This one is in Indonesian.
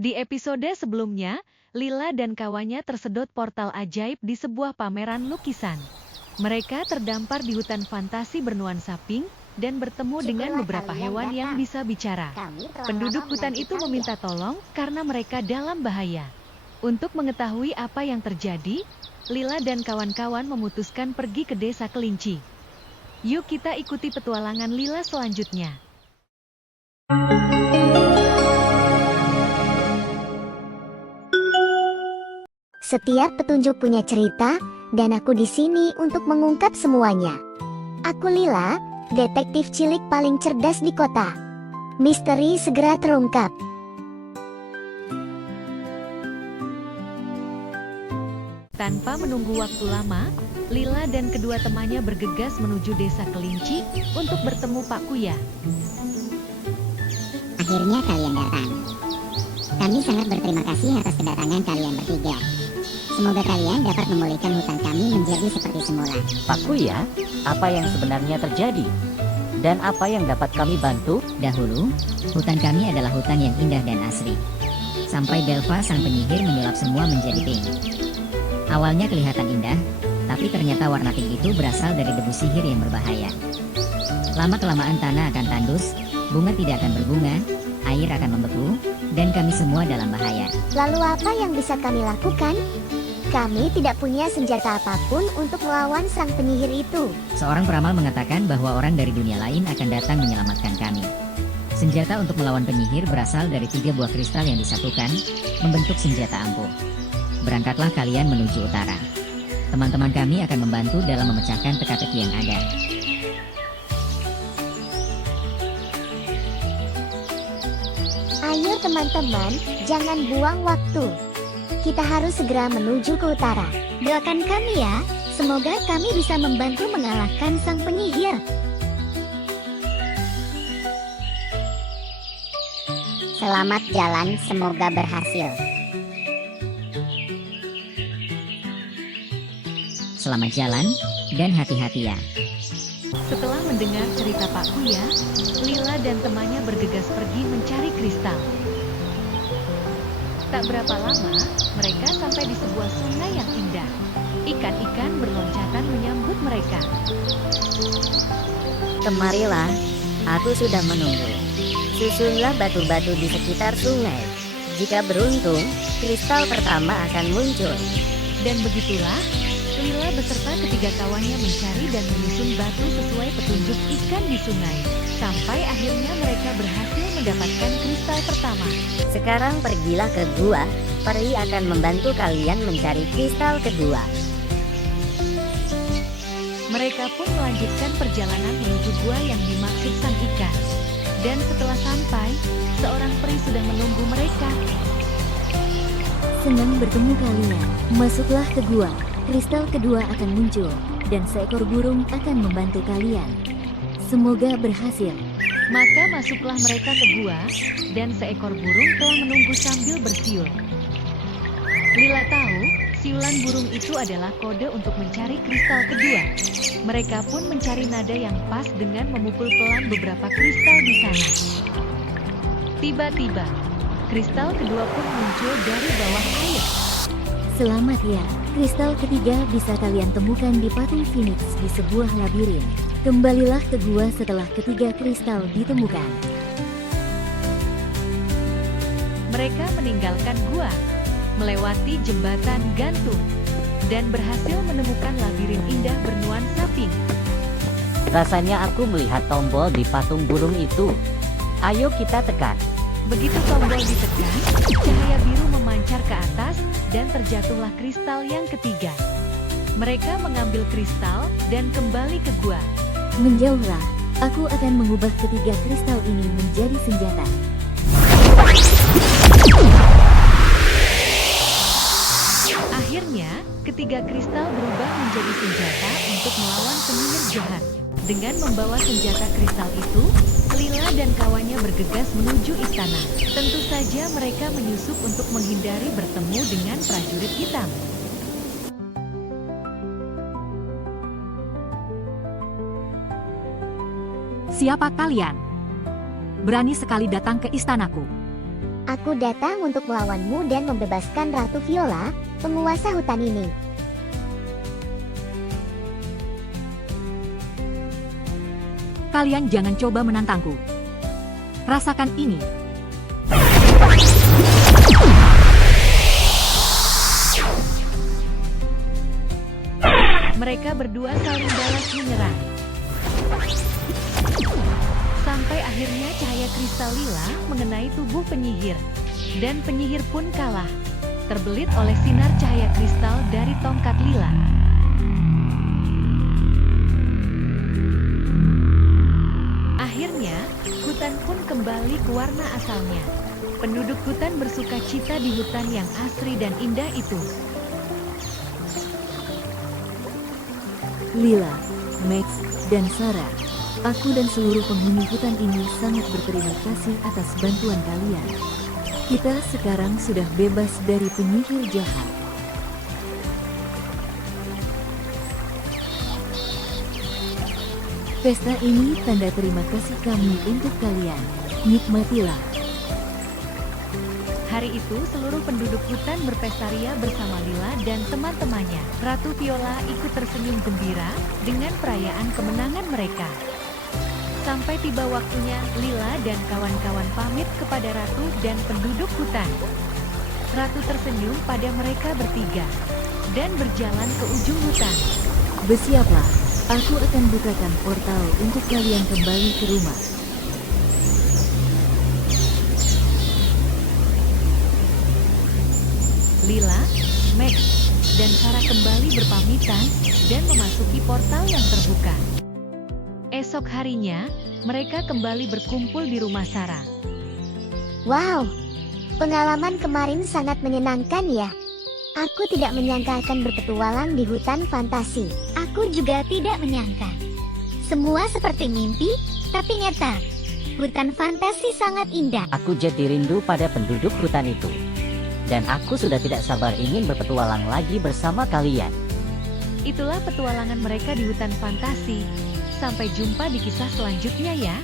Di episode sebelumnya, Lila dan kawannya tersedot portal ajaib di sebuah pameran lukisan. Mereka terdampar di hutan fantasi bernuansa pink dan bertemu dengan beberapa hewan yang bisa bicara. Penduduk hutan itu meminta tolong karena mereka dalam bahaya. Untuk mengetahui apa yang terjadi, Lila dan kawan-kawan memutuskan pergi ke desa kelinci. Yuk kita ikuti petualangan Lila selanjutnya. Setiap petunjuk punya cerita, dan aku di sini untuk mengungkap semuanya. Aku Lila, detektif cilik paling cerdas di kota. Misteri segera terungkap. Tanpa menunggu waktu lama, Lila dan kedua temannya bergegas menuju desa kelinci untuk bertemu Pak Kuya. Akhirnya kalian datang. Kami sangat berterima kasih atas kedatangan kalian bertiga. Semoga kalian dapat memulihkan hutan kami menjadi seperti semula. Pak Kuya, apa yang sebenarnya terjadi? Dan apa yang dapat kami bantu? Dahulu, hutan kami adalah hutan yang indah dan asri. Sampai Belva sang penyihir menyulap semua menjadi pink. Awalnya kelihatan indah, tapi ternyata warna pink itu berasal dari debu sihir yang berbahaya. Lama-kelamaan tanah akan tandus, bunga tidak akan berbunga, air akan membeku, dan kami semua dalam bahaya. Lalu apa yang bisa kami lakukan? Kami tidak punya senjata apapun untuk melawan sang penyihir itu. Seorang peramal mengatakan bahwa orang dari dunia lain akan datang menyelamatkan kami. Senjata untuk melawan penyihir berasal dari 3 buah kristal yang disatukan, membentuk senjata ampuh. Berangkatlah kalian menuju utara. Teman-teman kami akan membantu dalam memecahkan teka-teki yang ada. Ayo teman-teman, jangan buang waktu. Kita harus segera menuju ke utara. Doakan kami ya, semoga kami bisa membantu mengalahkan sang penyihir. Selamat jalan, semoga berhasil. Selamat jalan, dan hati-hati ya. Setelah mendengar cerita Pak Kuya, Lila dan temannya bergegas pergi mencari kristal. Tak berapa lama, mereka sampai di sebuah sungai yang indah. Ikan-ikan berloncatan menyambut mereka. Kemarilah, aku sudah menunggu. Susunlah batu-batu di sekitar sungai. Jika beruntung, kristal pertama akan muncul. Dan begitulah, Lila beserta ketiga kawannya mencari dan menyusun batu sesuai petunjuk ikan di sungai. Sampai akhirnya mereka berhasil mendapatkan kristal pertama. Sekarang pergilah ke gua, peri akan membantu kalian mencari kristal kedua. Mereka pun melanjutkan perjalanan menuju gua yang dimaksud sang ikan. Dan setelah sampai, seorang peri sudah menunggu mereka. Senang bertemu kalian. Masuklah ke gua. Kristal kedua akan muncul, dan seekor burung akan membantu kalian. Semoga berhasil. Maka masuklah mereka ke gua, dan seekor burung telah menunggu sambil bersiul. Lila tahu, siulan burung itu adalah kode untuk mencari kristal kedua. Mereka pun mencari nada yang pas dengan memukul pelan beberapa kristal di sana. Tiba-tiba, kristal kedua pun muncul dari bawah air. Selamat ya, kristal ketiga bisa kalian temukan di patung Phoenix di sebuah labirin. Kembalilah ke gua setelah ketiga kristal ditemukan. Mereka meninggalkan gua, melewati jembatan gantung, dan berhasil menemukan labirin indah bernuansa pink. Rasanya aku melihat tombol di patung burung itu. Ayo kita tekan. Begitu tombol ditekan, cahaya biru memancar ke atas, dan terjatuhlah kristal yang ketiga. Mereka mengambil kristal, dan kembali ke gua. Menjauhlah, aku akan mengubah ketiga kristal ini menjadi senjata. Akhirnya, ketiga kristal berubah menjadi senjata untuk melawan penyihir jahat. Dengan membawa senjata kristal itu, Lila dan kawannya bergegas menuju istana. Tentu saja mereka menyusup untuk menghindari bertemu dengan prajurit hitam. Siapa kalian? Berani sekali datang ke istanaku. Aku datang untuk melawanmu dan membebaskan Ratu Viola, penguasa hutan ini. Kalian jangan coba menantangku. Rasakan ini. Mereka berdua saling balas menyerang. Sampai akhirnya cahaya kristal lila mengenai tubuh penyihir. Dan penyihir pun kalah, terbelit oleh sinar cahaya kristal dari tongkat lila. Akhirnya, hutan pun kembali ke warna asalnya. Penduduk hutan bersuka cita di hutan yang asri dan indah itu. Lila, Max, dan Sarah, aku dan seluruh penghuni hutan ini sangat berterima kasih atas bantuan kalian. Kita sekarang sudah bebas dari penyihir jahat. Pesta ini tanda terima kasih kami untuk kalian. Nikmatilah. Hari itu seluruh penduduk hutan berpesta ria bersama Lila dan teman-temannya. Ratu Viola ikut tersenyum gembira dengan perayaan kemenangan mereka. Sampai tiba waktunya, Lila dan kawan-kawan pamit kepada Ratu dan penduduk hutan. Ratu tersenyum pada mereka bertiga dan berjalan ke ujung hutan. Bersiaplah, aku akan bukakan portal untuk kalian kembali ke rumah. Lila, Max, dan Sarah kembali berpamitan dan memasuki portal yang terbuka. Esok harinya, mereka kembali berkumpul di rumah Sarah. Wow, pengalaman kemarin sangat menyenangkan ya. Aku tidak menyangka akan berpetualang di hutan fantasi. Aku juga tidak menyangka. Semua seperti mimpi, tapi nyata. Hutan fantasi sangat indah. Aku jadi rindu pada penduduk hutan itu. Dan aku sudah tidak sabar ingin berpetualang lagi bersama kalian. Itulah petualangan mereka di hutan fantasi. Sampai jumpa di kisah selanjutnya ya.